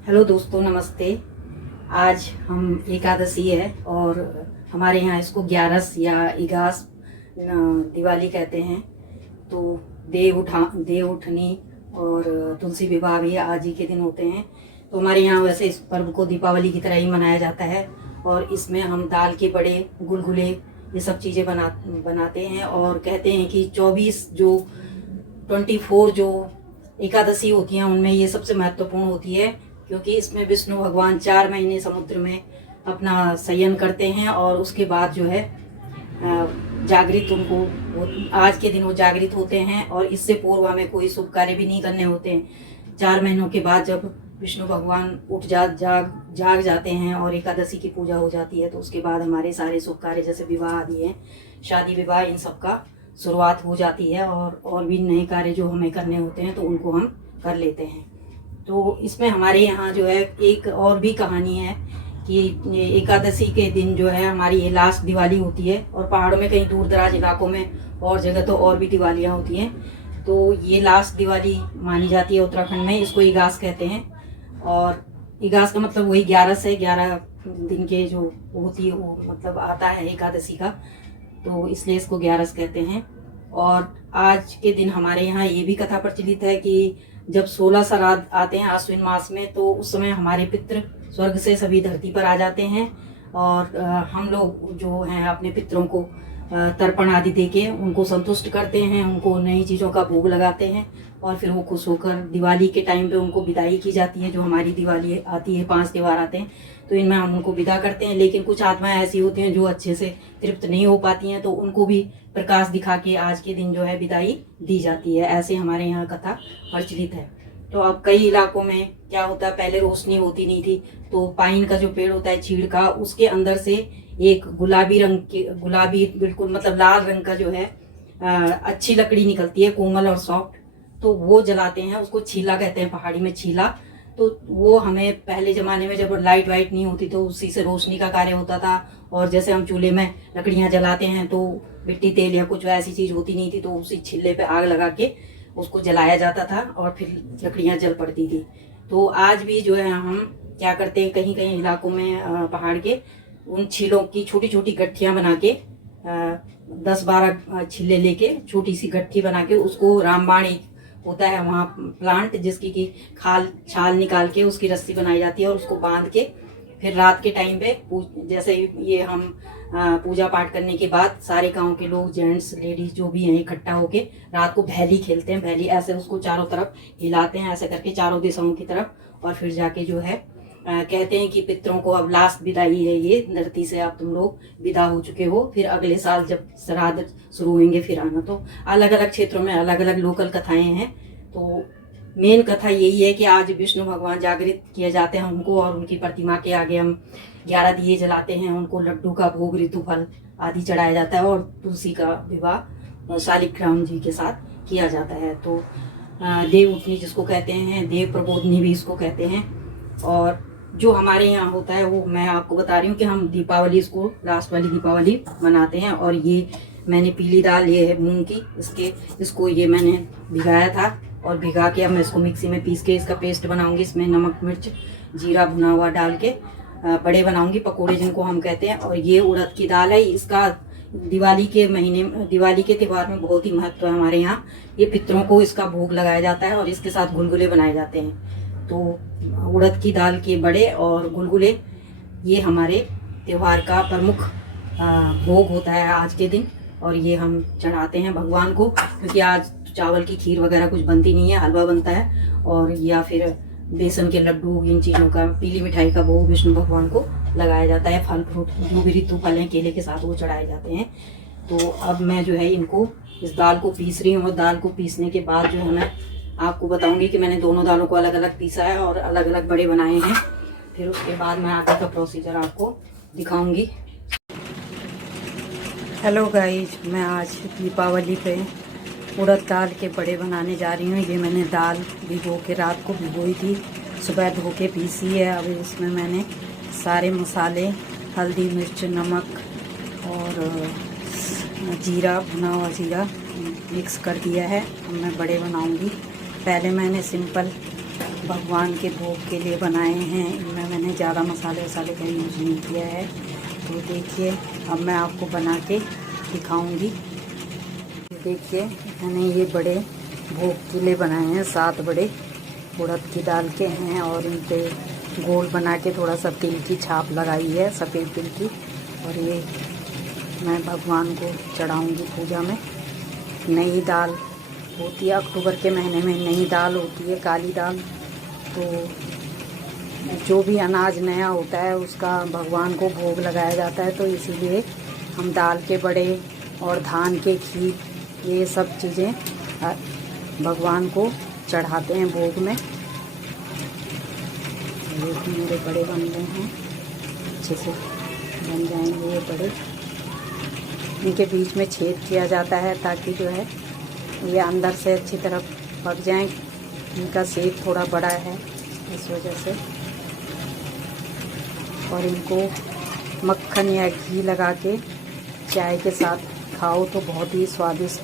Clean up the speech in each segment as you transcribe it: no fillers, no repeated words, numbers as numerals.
Hello दोस्तों, नमस्ते। आज हम एकादशी है और हमारे यहाँ इसको ग्यारस या इगास दिवाली कहते हैं। तो देव उठनी और तुलसी विवाह भी आज ही के दिन होते हैं। तो हमारे यहाँ वैसे इस पर्व को दीपावली की तरह ही मनाया जाता है और इसमें हम दाल के बड़े, गुलगुले, ये सब चीज़ें बनाते हैं और कहते हैं कि 24 जो एकादशी होती हैं उनमें ये सबसे महत्वपूर्ण होती है, क्योंकि इसमें विष्णु भगवान 4 महीने समुद्र में अपना शयन करते हैं और उसके बाद जो है जागृत आज के दिन वो जागृत होते हैं और इससे पूर्व हमें कोई शुभ कार्य भी नहीं करने होते हैं। 4 महीनों के बाद जब विष्णु भगवान जाग जाते हैं और एकादशी की पूजा हो जाती है, तो उसके बाद हमारे सारे शुभ कार्य जैसे विवाह आदि हैं, शादी विवाह, इन सब का शुरुआत हो जाती है और भी नए कार्य जो हमें करने होते हैं तो उनको हम कर लेते हैं। तो इसमें हमारे यहाँ जो है एक और भी कहानी है कि एकादशी के दिन जो है हमारी ये लास्ट दिवाली होती है और पहाड़ों में कहीं दूर दराज इलाकों में और जगह तो और भी दिवालियाँ होती हैं। तो ये लास्ट दिवाली मानी जाती है उत्तराखंड में, इसको इगास कहते हैं। और इगास का मतलब वही 11 से 11 दिन के जो होती है वो मतलब आता है एकादशी का, तो इसलिए इसको 11 कहते हैं। और आज के दिन हमारे यहाँ ये भी कथा प्रचलित है कि जब 16 श्राद्ध आते हैं आश्विन मास में, तो उस समय हमारे पितृ स्वर्ग से सभी धरती पर आ जाते हैं और हम लोग जो हैं अपने पितरों को तर्पण आदि देके उनको संतुष्ट करते हैं, उनको नई चीज़ों का भोग लगाते हैं और फिर वो खुश होकर दिवाली के टाइम पे उनको विदाई की जाती है। जो हमारी दिवाली आती है, 5 त्योहार आते हैं, तो इनमें हम उनको विदा करते हैं। लेकिन कुछ आत्माएं ऐसी होती हैं जो अच्छे से तृप्त नहीं हो पाती हैं, तो उनको भी प्रकाश दिखा के आज के दिन जो है विदाई दी जाती है। ऐसे हमारे यहाँ कथा प्रचलित है। तो अब कई इलाकों में क्या होता है, पहले रोशनी होती नहीं थी, तो पाइन का जो पेड़ होता है, चीड़ का, उसके अंदर से एक गुलाबी बिल्कुल मतलब लाल रंग का जो है अच्छी लकड़ी निकलती है, कोमल और सॉफ्ट। तो वो जलाते हैं, उसको छीला कहते हैं, पहाड़ी में छीला। तो वो हमें पहले ज़माने में जब लाइट वाइट नहीं होती तो उसी से रोशनी का कार्य होता था। और जैसे हम चूल्हे में लकड़ियाँ जलाते हैं तो मिट्टी तेल या कुछ ऐसी चीज़ होती नहीं थी, तो उसी छिल्ले पे आग लगा के उसको जलाया जाता था और फिर लकड़ियाँ जल पड़ती थी। तो आज भी जो है हम क्या करते हैं, कहीं कहीं इलाकों में पहाड़ के उन छीलों की छोटी छोटी गट्ठियाँ बना के 10-12 छिल्ले लेके छोटी सी गट्ठी बना के उसको रामबाण होता है वहाँ प्लांट, जिसकी की छाल निकाल के उसकी रस्सी बनाई जाती है और उसको बांध के फिर रात के टाइम पे जैसे ये हम पूजा पाठ करने के बाद सारे गांव के लोग, जेंट्स लेडीज जो भी हैं, इकट्ठा होके रात को भैली खेलते हैं। भैली ऐसे उसको चारों तरफ हिलाते हैं, ऐसे करके चारों दिशाओं की तरफ, और फिर जाके जो है कहते हैं कि पितरों को अब लास्ट विदाई है, ये धरती से अब तुम लोग विदा हो चुके हो, फिर अगले साल जब श्राद्ध शुरू होंगे फिर आना। तो अलग अलग क्षेत्रों में अलग अलग लोकल कथाएं हैं। तो मेन कथा यही है कि आज विष्णु भगवान जागृत किए जाते हैं उनको, और उनकी प्रतिमा के आगे हम 11 दिए जलाते हैं, उनको लड्डू का भोग, ऋतुफल आदि चढ़ाया जाता है और तुलसी का विवाह शालिग्राम जी के साथ किया जाता है। तो देव उठनी जिसको कहते हैं, देव प्रबोधनी भी इसको कहते हैं। और जो हमारे यहाँ होता है वो मैं आपको बता रही हूँ कि हम दीपावली, इसको लास्ट वाली दीपावली मनाते हैं। और ये मैंने पीली दाल, ये है मूंग की, इसको ये मैंने भिगाया था और भिगा के अब मैं इसको मिक्सी में पीस के इसका पेस्ट बनाऊंगी। इसमें नमक, मिर्च, जीरा भुना हुआ डाल के बड़े बनाऊंगी, पकोड़े जिनको हम कहते हैं। और ये उड़द की दाल है, इसका दिवाली के त्यौहार में बहुत ही महत्व है हमारे यहाँ। ये पितरों को इसका भोग लगाया जाता है और इसके साथ गुलगुले बनाए जाते हैं। तो उड़द की दाल के बड़े और गुलगुले ये हमारे त्यौहार का प्रमुख भोग होता है आज के दिन, और ये हम चढ़ाते हैं भगवान को, क्योंकि आज चावल की खीर वगैरह कुछ बनती नहीं है, हलवा बनता है और या फिर बेसन के लड्डू, इन चीज़ों का, पीली मिठाई का भोग विष्णु भगवान को लगाया जाता है। फल फ्रूट जो भी ऋतु फल हैं केले के साथ वो चढ़ाए जाते हैं। तो अब मैं जो है इनको, इस दाल को पीस रही हूँ और दाल को पीसने के बाद जो है मैं आपको बताऊंगी कि मैंने दोनों दालों को अलग अलग पीसा है और अलग अलग बड़े बनाए हैं। फिर उसके बाद मैं आगे का प्रोसीजर आपको दिखाऊंगी। हेलो गाइस, मैं आज दीपावली पे उड़द दाल के बड़े बनाने जा रही हूँ। ये मैंने दाल भिगो के रात को भिगोई थी, सुबह धो के पीसी है। अब इसमें मैंने सारे मसाले, हल्दी, मिर्च, नमक और जीरा, भुना हुआ जीरा मिक्स कर दिया है। अब मैं बड़े बनाऊंगी। पहले मैंने सिंपल भगवान के भोग के लिए बनाए हैं। इनमें मैंने ज़्यादा मसाले वसाले का यूज़ नहीं किया है। तो देखिए अब मैं आपको बना के दिखाऊंगी। देखिए मैंने ये बड़े भोग के लिए बनाए हैं, 7 बड़े उड़द की दाल के हैं और इन पे गोल बना के थोड़ा सा तिल की छाप लगाई है, सफ़ेद तिल की। और ये मैं भगवान को चढ़ाऊंगी पूजा में। नई दाल होती है, अक्टूबर के महीने में नई दाल होती है, काली दाल। तो जो भी अनाज नया होता है उसका भगवान को भोग लगाया जाता है, तो इसीलिए हम दाल के बड़े और धान के खीर ये सब चीज़ें भगवान को चढ़ाते हैं भोग में। ये मेरे बड़े बन गए हैं, अच्छे से बन जाएंगे ये बड़े। इनके बीच में छेद किया जाता है ताकि जो है ये अंदर से अच्छी तरह पक जाएं। इनका शेप थोड़ा बड़ा है इस वजह से। और इनको मक्खन या घी लगा के चाय के साथ खाओ तो बहुत ही स्वादिष्ट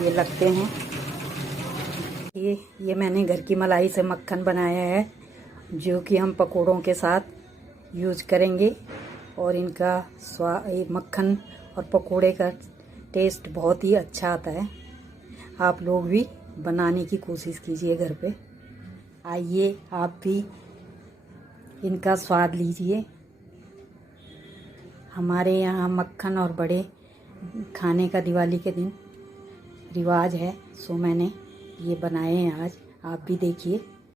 ये लगते हैं। ये मैंने घर की मलाई से मक्खन बनाया है, जो कि हम पकोड़ों के साथ यूज करेंगे। और इनका ये मक्खन और पकोड़े का टेस्ट बहुत ही अच्छा आता है। आप लोग भी बनाने की कोशिश कीजिए घर पे। आइए आप भी इनका स्वाद लीजिए। हमारे यहाँ मक्खन और बड़े खाने का दिवाली के दिन रिवाज है, सो मैंने ये बनाए हैं आज। आप भी देखिए।